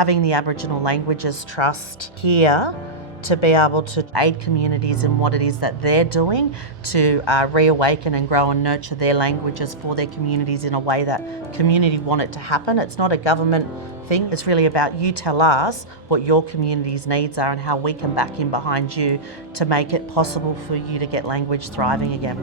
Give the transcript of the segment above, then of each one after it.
having the Aboriginal Languages Trust here to be able to aid communities in what it is that they're doing to reawaken and grow and nurture their languages for their communities in a way that community want it to happen. It's not a government thing, it's really about you tell us what your community's needs are and how we can back in behind you to make it possible for you to get language thriving again.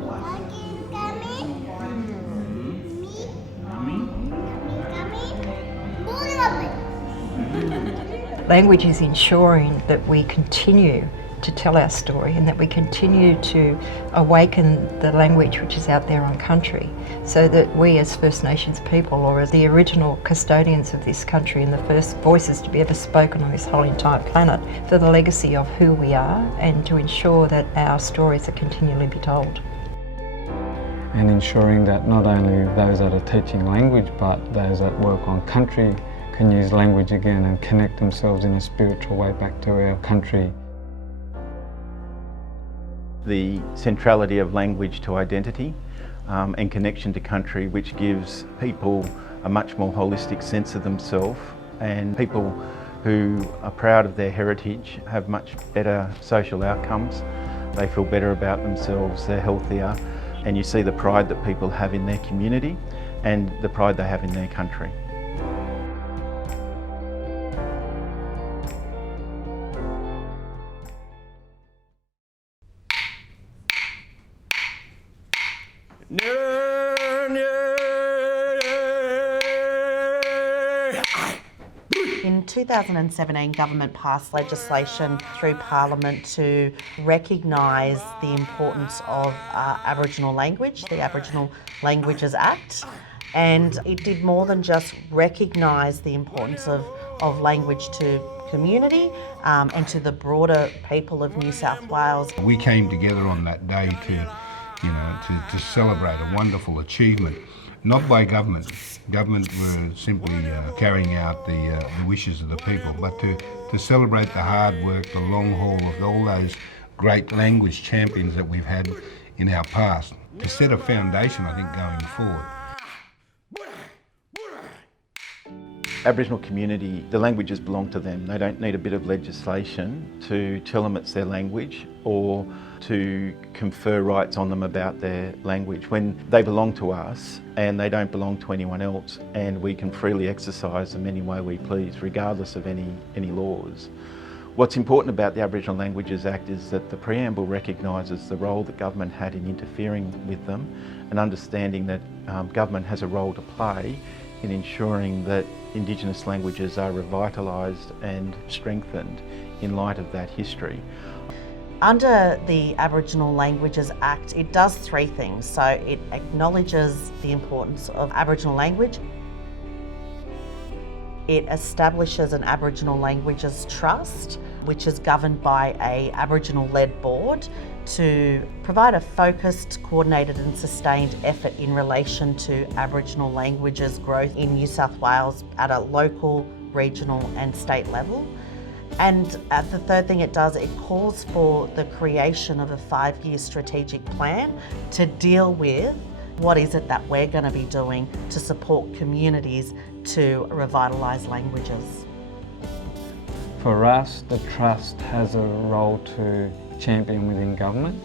Language is ensuring that we continue to tell our story and that we continue to awaken the language which is out there on country, so that we as First Nations people, or as the original custodians of this country and the first voices to be ever spoken on this whole entire planet, for the legacy of who we are and to ensure that our stories are continually be told. And ensuring that not only those that are teaching language but those that work on country can use language again and connect themselves in a spiritual way back to our country. The centrality of language to identity and connection to country, which gives people a much more holistic sense of themselves, and people who are proud of their heritage have much better social outcomes. They feel better about themselves, they're healthier, and you see the pride that people have in their community and the pride they have in their country. In 2017, government passed legislation through Parliament to recognise the importance of Aboriginal language, the Aboriginal Languages Act, and it did more than just recognise the importance of language to community and to the broader people of New South Wales. We came together on that day to celebrate a wonderful achievement, not by government. Government were simply carrying out the wishes of the people, but to celebrate the hard work, the long haul of all those great language champions that we've had in our past, to set a foundation, I think, going forward. Aboriginal community, the languages belong to them. They don't need a bit of legislation to tell them it's their language or to confer rights on them about their language. When they belong to us and they don't belong to anyone else, and we can freely exercise them any way we please, regardless of any laws. What's important about the Aboriginal Languages Act is that the preamble recognises the role that government had in interfering with them, and understanding that government has a role to play in ensuring that Indigenous languages are revitalised and strengthened in light of that history. Under the Aboriginal Languages Act, it does three things. So it acknowledges the importance of Aboriginal language. It establishes an Aboriginal Languages Trust, which is governed by an Aboriginal-led board to provide a focused, coordinated and sustained effort in relation to Aboriginal languages growth in New South Wales at a local, regional and state level. And the third thing it does, it calls for the creation of a 5-year strategic plan to deal with what is it that we're going to be doing to support communities to revitalise languages. For us, the Trust has a role to champion within government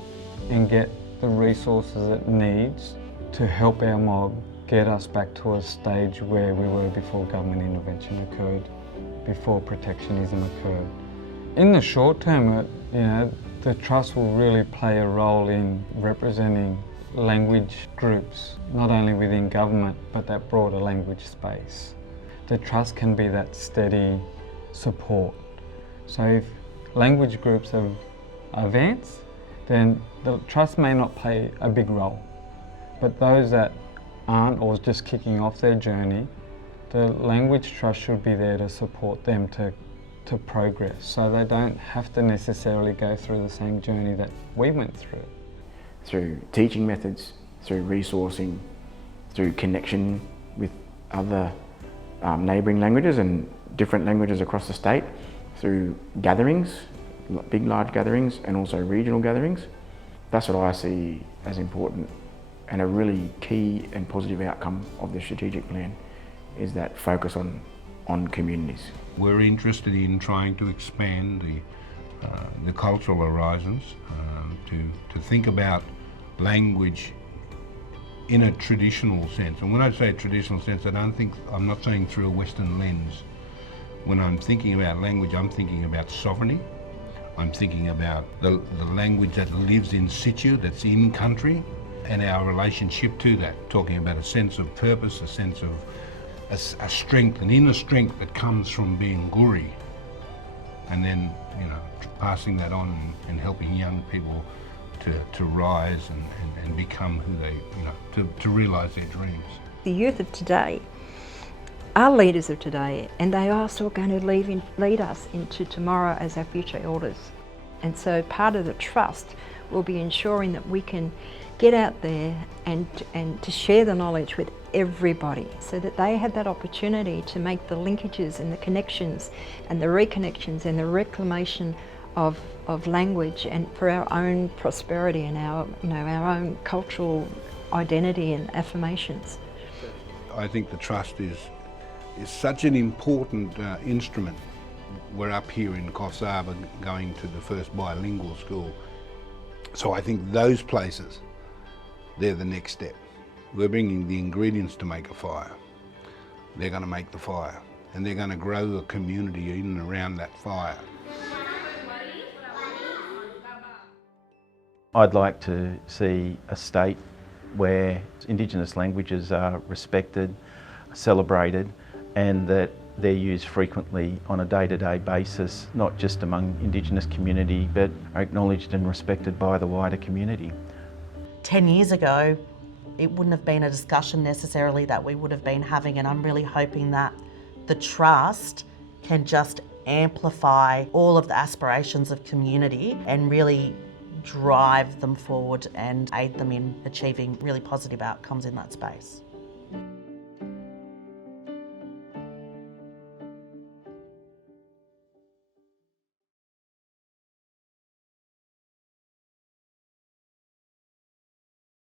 and get the resources it needs to help our mob get us back to a stage where we were before government intervention occurred, before protectionism occurred. In the short term, the Trust will really play a role in representing language groups, not only within government, but that broader language space. The Trust can be that steady support. So if language groups have advanced, then the Trust may not play a big role. But those that aren't, or just kicking off their journey, the Language Trust should be there to support them to progress, so they don't have to necessarily go through the same journey that we went through. Through teaching methods, through resourcing, through connection with other neighbouring languages and different languages across the state, through gatherings, big large gatherings and also regional gatherings. That's what I see as important, and a really key and positive outcome of the strategic plan is that focus on communities. We're interested in trying to expand the cultural horizons, to think about language in a traditional sense. And when I say traditional sense, I'm not saying through a Western lens. When I'm thinking about language, I'm thinking about sovereignty. I'm thinking about the language that lives in situ, that's in country, and our relationship to that. Talking about a sense of purpose, a sense of a strength, an inner strength that comes from being Guri, and then, you know, passing that on and helping young people to rise and become who they, you know, to realise their dreams. The youth of today are leaders of today, and they are also going to lead us into tomorrow as our future elders. And so part of the trust will be ensuring that we can get out there and to share the knowledge with everybody, so that they have that opportunity to make the linkages and the connections and the reconnections and the reclamation of language, and for our own prosperity and our own cultural identity and affirmations. I think the trust is such an important instrument. We're up here in Coffs Harbour going to the first bilingual school. So I think those places, they're the next step. We're bringing the ingredients to make a fire. They're going to make the fire, and they're going to grow a community in and around that fire. I'd like to see a state where Indigenous languages are respected, celebrated, and that they're used frequently on a day-to-day basis, not just among Indigenous community, but are acknowledged and respected by the wider community. 10 years ago, it wouldn't have been a discussion necessarily that we would have been having, and I'm really hoping that the Trust can just amplify all of the aspirations of community and really drive them forward and aid them in achieving really positive outcomes in that space.